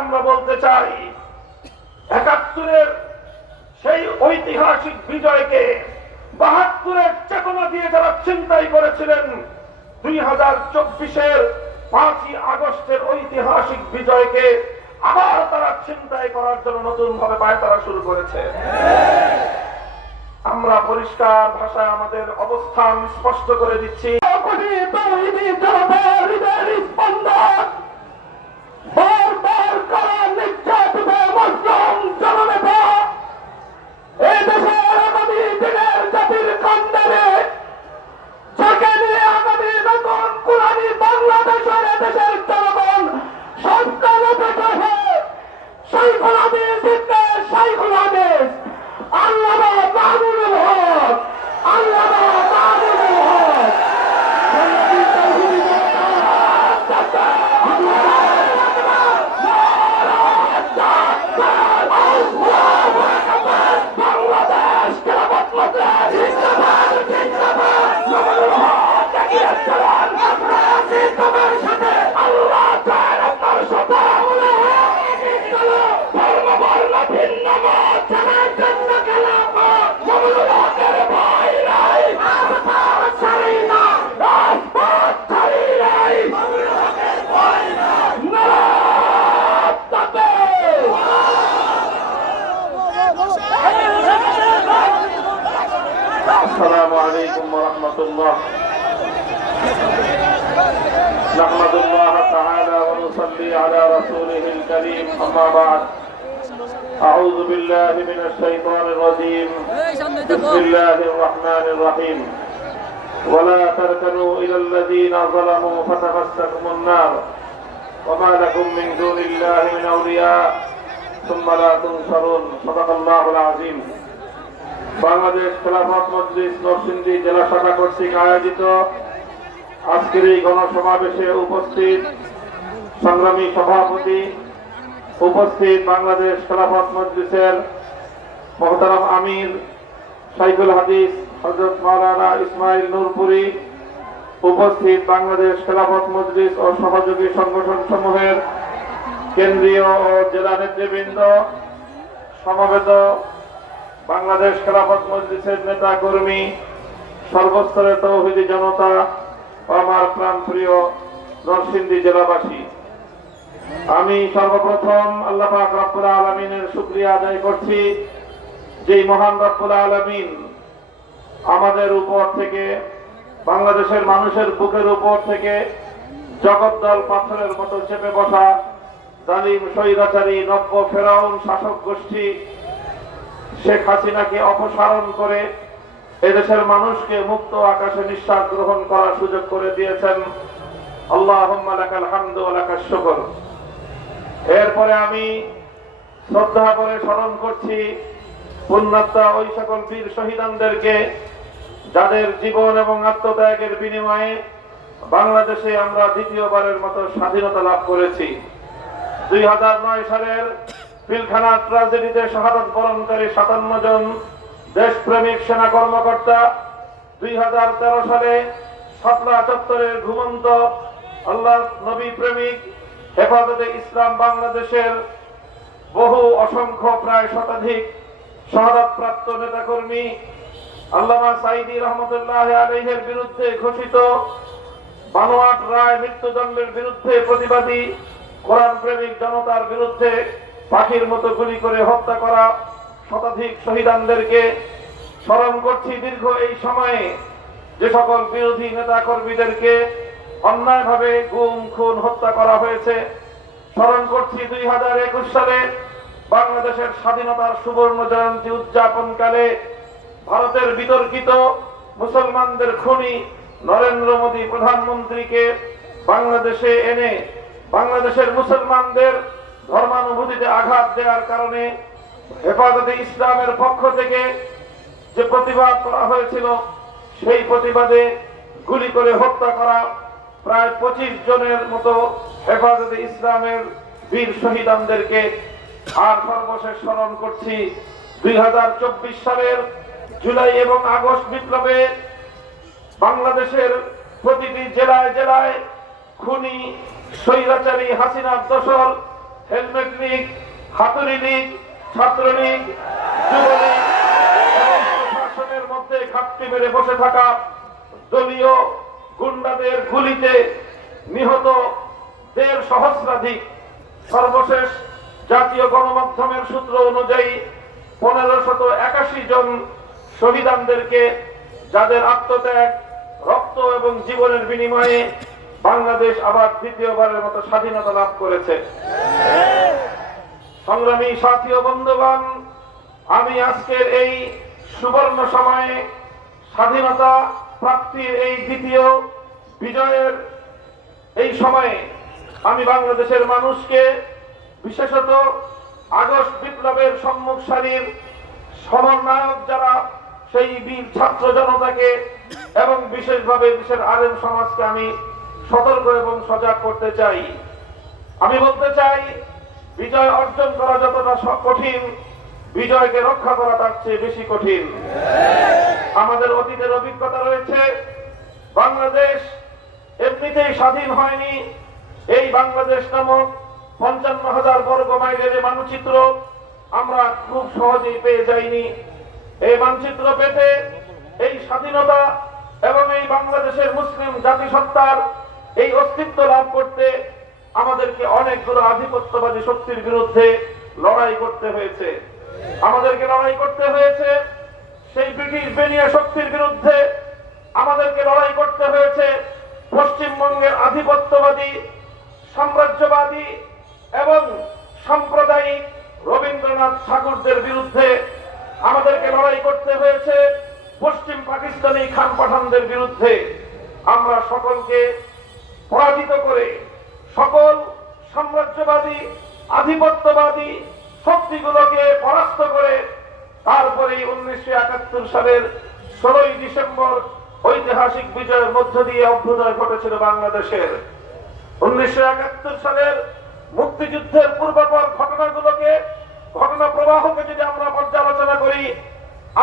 আমরা বলতে চাই, একাত্তরের সেই ঐতিহাসিক বিজয়কে বাহাত্তরের চেতনা দিয়ে যারা চিন্তাই করেছিলেন, দুই হাজার চব্বিশের পাঁচই আগস্টের ঐতিহাসিক বিজয়কে আবার তারা চিন্তাই করার জন্য নতুন ভাবে পায়তারা শুরু করেছে। আমরা পরিষ্কার ভাষায় আমাদের অবস্থান স্পষ্ট করে দিচ্ছি। বাংলাদেশের দেশের জনগণ সন্তান হয়ে হাদিস ইবনে শাইখুল হাদিস। আল্লামা الكريم أما بعد أعوذ بالله من الشيطان الرجيم بسم الله الرحمن الرحيم ولا تركنوا إلى الذين ظلموا فتمسكم النار وما لكم من دون الله من أولياء ثم لا تنصرون صدق الله العظيم বাংলাদেশ খেলাফত মজলিস নরসিংদী জেলা শাখা কর্তৃক আয়োজিত আজকের এই গণসমাবেশে উপস্থিত সংগ্রামী সভাপতি উপস্থিত বাংলাদেশ খেলাফত মজলিসের মহতারাম আমির সাইকুল হাদিস হজরত মাওলানা ইসমাইল নূরপুরি, উপস্থিত বাংলাদেশ খেলাফত মজলিস ও সহযোগী সংগঠন সমূহের কেন্দ্রীয় ও জেলা নেতৃবৃন্দ, সমবেত বাংলাদেশ খেলাফত মজলিসের নেতা কর্মী সর্বস্তরের তৌহিদি জনতা আমার প্রাণ প্রিয় জেলাবাসী। আমি সর্বপ্রথম আল্লাহ রব্বুল আলমিনের শুক্রিয়া আদায় করছি। যেই মহান রব্বুল আলমিন আমাদের উপর থেকে, বাংলাদেশের মানুষের বুকের উপর থেকে জগদ্দল পাথরের মতো চেপে বসা জালিম, স্বৈরাচারী, নব্য ফেরাউন শাসক গোষ্ঠী শেখ হাসিনাকে অপসারণ করে এদেশের মানুষকে মুক্ত আকাশে নিঃশ্বাস গ্রহণ করার সুযোগ করে দিয়েছেন। আল্লাহ হামদ শুকর। এরপরে আমি শ্রদ্ধা করে স্মরণ করছি পুণ্যাত্মা ওই সকল বীর শহীদানদেরকে, যাদের জীবন এবং আত্মত্যাগের বিনিময়ে বাংলাদেশে আমরা দ্বিতীয়বারের মতো স্বাধীনতা লাভ করেছি। দুই হাজার নয় সালের পিলখানা ট্রাজেডিতে শাহাদত বরণকারী সাতান্ন জন দেশপ্রেমিক সেনা কর্মকর্তা, দুই হাজার তেরো সালে সাতলা চত্বরের ঘুমন্ত আল্লাহ নবী প্রেমিক হেফাজতে ইসলাম বাংলাদেশের বহু অসংখ্য প্রায় শতাধিক শাহাদত প্রাপ্ত নেতাকর্মী আল্লামা সাইদি রহমতুল্লাহ আলহের বিরুদ্ধে ঘোষিত বানোয়াট রায় মৃত্যুদণ্ডের বিরুদ্ধে প্রতিবাদী কোরআন প্রেমিক জনতার বিরুদ্ধে পাখির মতো গুলি করে হত্যা করা শতাধিক শহীদানদেরকে স্মরণ করছি দীর্ঘ এই সময়ে যে সকল বিরোধী নেতা কর্মীদেরকে অন্যায়ভাবে গুম, খুন, হত্যা করা হয়েছে। স্মরণ করছি দুই হাজার একুশ সালে বাংলাদেশের স্বাধীনতার সুবর্ণ জয়ন্তী উদযাপনকালে ভারতের বিতর্কিত মুসলমানদের খুনি নরেন্দ্র মোদী প্রধানমন্ত্রীকে বাংলাদেশে এনে বাংলাদেশের মুসলমানদের ধর্মানুভূতিতে আঘাত দেওয়ার কারণে হেফাজতে ইসলামের পক্ষ থেকে যে প্রতিবাদ করা হয়েছিল, সেই প্রতিবাদে গুলি করে হত্যা করা প্রায় পঁচিশ জনের মতো হেফাজতে ইসলামের বীর শহীদানদেরকে আর সর্বশেষ স্মরণ করছি, দুই হাজার চব্বিশ সালের জুলাই এবং আগস্ট বিপ্লবে বাংলাদেশের প্রতিটি জেলায় জেলায় খুনি, স্বৈরাচারী হাসিনার দোসর, হেলমেট লীগ, হাতুড়ি লীগ, ছাত্রলীগ, যুবলীগ প্রশাসনের মধ্যে ঘাপটি মেরে বসে থাকা দলীয় গুন্ডাদের গুলিতে নিহত দেড় সহস্রাধিক সর্বশেষ জাতীয় গণমাধ্যমের সূত্র অনুযায়ী পনেরো একাশি জন শহীদানদেরকে, যাদের আত্মত্যাগ, রক্ত এবং জীবনের বিনিময়ে বাংলাদেশ আবার দ্বিতীয়বারের মতো স্বাধীনতা লাভ করেছে। সংগ্রামী সাথী ও বন্ধুগণ, আমি আজকের এই সুবর্ণ সময়ে স্বাধীনতা প্রাপ্তির এই দ্বিতীয় বিজয়ের এই সময়ে আমি বাংলাদেশের মানুষকে বিশেষত আগস্ট বিপ্লবের সম্মুখ সারির সমন্বয়ক যারা, সেই বীর ছাত্র জনতাকে এবং বিশেষভাবে দেশের আলেম সমাজকে আমি সতর্ক এবং সজাগ করতে চাই। আমি বলতে চাই, বিজয় অর্জন করা যতটা কঠিন, বিজয়কে রক্ষা করা তার চেয়ে বেশি কঠিন। আমাদের অতীতের অভিজ্ঞতা রয়েছে। বাংলাদেশ এমনিতেই স্বাধীন হয়নি। এই বাংলাদেশ নামক পঞ্চান্ন হাজার বর্গ মাইলের মানচিত্র আমরা খুব সহজেই পেয়ে যাইনি। এই মানচিত্র পেতে এই স্বাধীনতা এবং এই বাংলাদেশের মুসলিম জাতিসত্তার এই অস্তিত্ব লাভ করতে আমাদেরকে অনেকগুলো আধিপত্যবাদী শক্তির বিরুদ্ধে লড়াই করতে হয়েছে। আমাদেরকে লড়াই করতে হয়েছে সেই ব্রিটিশ বেনিয়া শক্তির বিরুদ্ধে আমাদেরকে লড়াই করতে হয়েছে। পশ্চিমবঙ্গের আধিপত্যবাদী, সাম্রাজ্যবাদী এবং সাম্প্রদায়িক রবীন্দ্রনাথ ঠাকুরদের বিরুদ্ধে আমাদেরকে লড়াই করতে হয়েছে। পশ্চিম পাকিস্তানি খান পাঠানদের বিরুদ্ধে আমরা সকলকে পরাজিত করে সকল সাম্রাজ্যবাদী, আধিপত্যবাদী শক্তিগুলোকে পরাস্ত করে উনিশশো একাত্তর সালের ষোলোই ডিসেম্বর ঐতিহাসিক বিজয়ের মধ্য দিয়ে অভ্যুদয় ঘটেছিল বাংলাদেশের। উনিশশো একাত্তর সালের মুক্তিযুদ্ধের পূর্বাপর ঘটনাগুলোকে ঘটনা প্রবাহকে যদি আমরা পর্যালোচনা করি,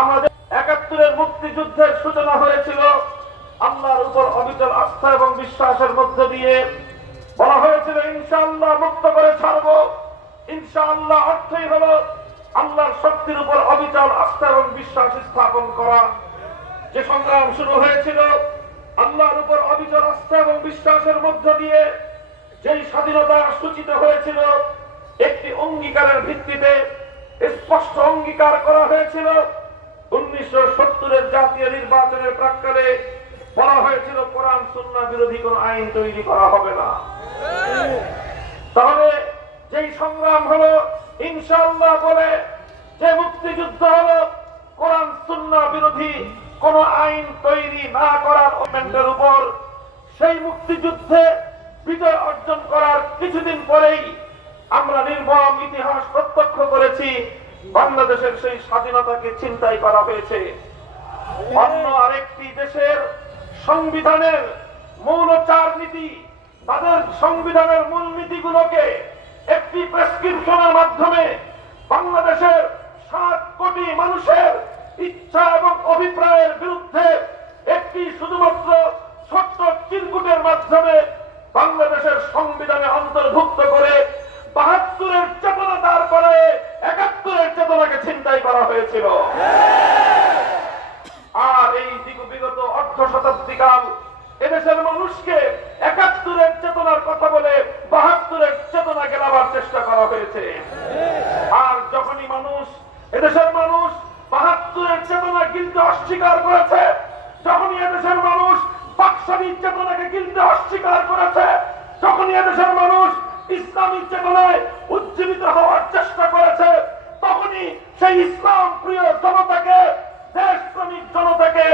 আমাদের একাত্তরের মুক্তিযুদ্ধের সূচনা হয়েছিল আল্লাহর উপর অবিচল আস্থা এবং বিশ্বাসের মধ্য দিয়ে। বলা হয়েছিল, ইনশাআল্লাহ মুক্ত করে ছাড়বো। ইনশাআল্লাহ অর্থই হলো আল্লাহর শক্তির উপর অবিচল আস্থা এবং বিশ্বাস স্থাপন করা। যে সংগ্রাম শুরু হয়েছিল, আল্লাহর উপর অবিচল আস্থা এবং বিশ্বাসের মধ্য দিয়ে যেই স্বাধীনতা সূচিত হয়েছিল, একটি অঙ্গীকারের ভিত্তিতে স্পষ্ট অঙ্গীকার করা হয়েছিল। উনিশশো সত্তরের জাতীয় নির্বাচনের প্রাক্কালে বলা হয়েছিল, কোরআন সুন্না বিরোধী কোন আইন তৈরি করা হবে না। তাহলে যেই সংগ্রাম হলো, ইনশাআল্লাহ বলে যে মুক্তিযুদ্ধ হলো, কোরআন সুন্না বিরোধী কোন আইন তৈরি না করার ওমেন্টের উপর, সেই মুক্তিযুদ্ধে বিজয় অর্জন করার কিছুদিন পরেই আমরা নির্মম ইতিহাস প্রত্যক্ষ করেছি, বাংলাদেশের সেই স্বাধীনতাকে চিন্তাই করা হয়েছে। অন্য আরেকটি দেশের সংবিধানের মৌল চার নীতি, তাদের সংবিধানের মূল নীতিগুলোকে একটি প্রেসক্রিপশনের মাধ্যমে বাংলাদেশের সাত কোটি মানুষের ইচ্ছা এবং অভিপ্রায়ের বিরুদ্ধে একটি শুধুমাত্র ছোট্ট চিরকুটের মাধ্যমে বাংলাদেশের সংবিধানে অন্তর্ভুক্ত করে বাহাত্তরের চেতনা দাঁড় করে একাত্তরের চেতনাকে ছিনতাই করা হয়েছিল। আর এই বিগত অর্ধ শতাব্দী কাল এদেশের মানুষকে একাত্তরের চেতনার কথা বলে বাহাত্তরের চেতনা গেলাবার চেষ্টা করা হয়েছে আর যখনই মানুষ এদেশের মানুষ বাহাত্তরের চেতনা গিলতে অস্বীকার করেছে। যখনই এদেশের মানুষ পাকশালী চেতনাকে গিলতে অস্বীকার করেছে, যখনই এদেশের মানুষ ইসলামী চেতনায় উজ্জীবিত হওয়ার চেষ্টা করেছে, তখনই সেই ইসলাম প্রিয় জনতাকে, দেশপ্রেমিক জনতাকে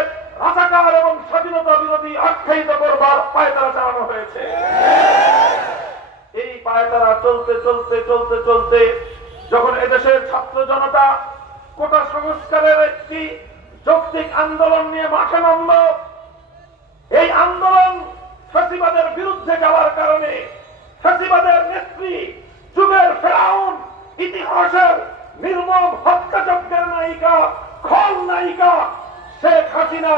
রাজাকার এবং স্বাধীনতা বিরোধী আখ্যায়িত করবার পায়তারা চালানো হয়েছে। এই পায়তারা চলতে চলতে চলতে চলতে যখন এদেশের ছাত্র জনতা কোটা সংস্কারের একটি যৌক্তিক আন্দোলন নিয়ে মাঠে নামল। এই আন্দোলন ফ্যাসিবাদের বিরুদ্ধে যাওয়ার কারণে ফ্যাসিবাদের নেত্রী যুগের ফেরাউন, ইতিহাসের নির্মম হত্যাযজ্ঞের নায়িকা, খল নায়িকা শেখ হাসিনা।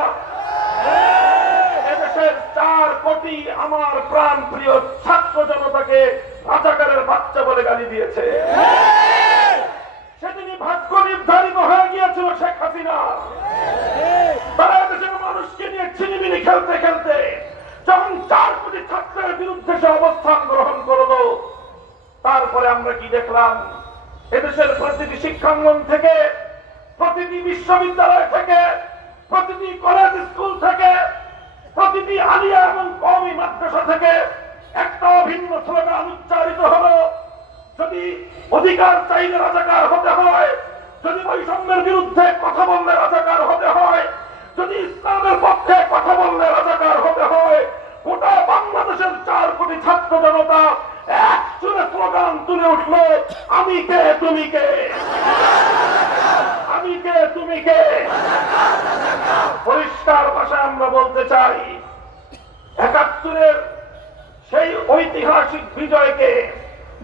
এদেশের চার কোটি আমার প্রাণ প্রিয় ছাত্র জনতাকে রাজাকারের বাচ্চা বলে গালি দিয়েছে। সেদিনই ভাগ্য নির্ধারিত হয়ে গিয়েছিল শেখ হাসিনা। তারা দেশের মানুষকে নিয়ে ছিনিমিনি খেলতে খেলতে যখন চার কোটি ছাত্রের বিরুদ্ধে সে অবস্থান গ্রহণ করল, তারপরে আমরা কি দেখলাম? এদেশের প্রতিটি শিক্ষাঙ্গন থেকে, প্রতিটি বিশ্ববিদ্যালয় থেকে, প্রতিটি কলেজ স্কুল থেকে, প্রতিটি আলিয়া এবং কমি মাদ্রাসা থেকে একটা অভিন্ন স্লোগান উচ্চারিত হলো, যদি অধিকার চাইলে রাজাকার হতে হয় যদি বৈষম্যের বিরুদ্ধে কথা বললে রাজাকার হতে হয়, যদি ইসলামের পক্ষে কথা বললে রাজাকার হতে হয়, গোটা বাংলাদেশের চার কোটি ছাত্র জনতা এক সুরে স্লোগান তুলে উঠল, আমি কে, তুমি কে? আমি কে, তুমি কে? পরিষ্কার ভাষায় আমরা বলতে চাই, একাত্তরের সেই ঐতিহাসিক বিজয়কে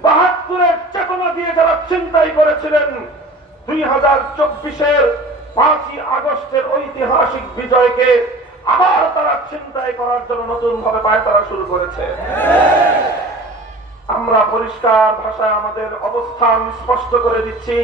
বাহাত্তরের চেতনা দিয়ে যারা চিন্তাই করেছিলেন দুই হাজার চব্বিশের পাঁচই আগস্টের ঐতিহাসিক বিজয়কে আবার তারা চিন্তায় করার জন্য নতুন ভাবে পায় তারা শুরু করেছে। আমরা পরিষ্কার ভাষায় আমাদের অবস্থান স্পষ্ট করে দিচ্ছি।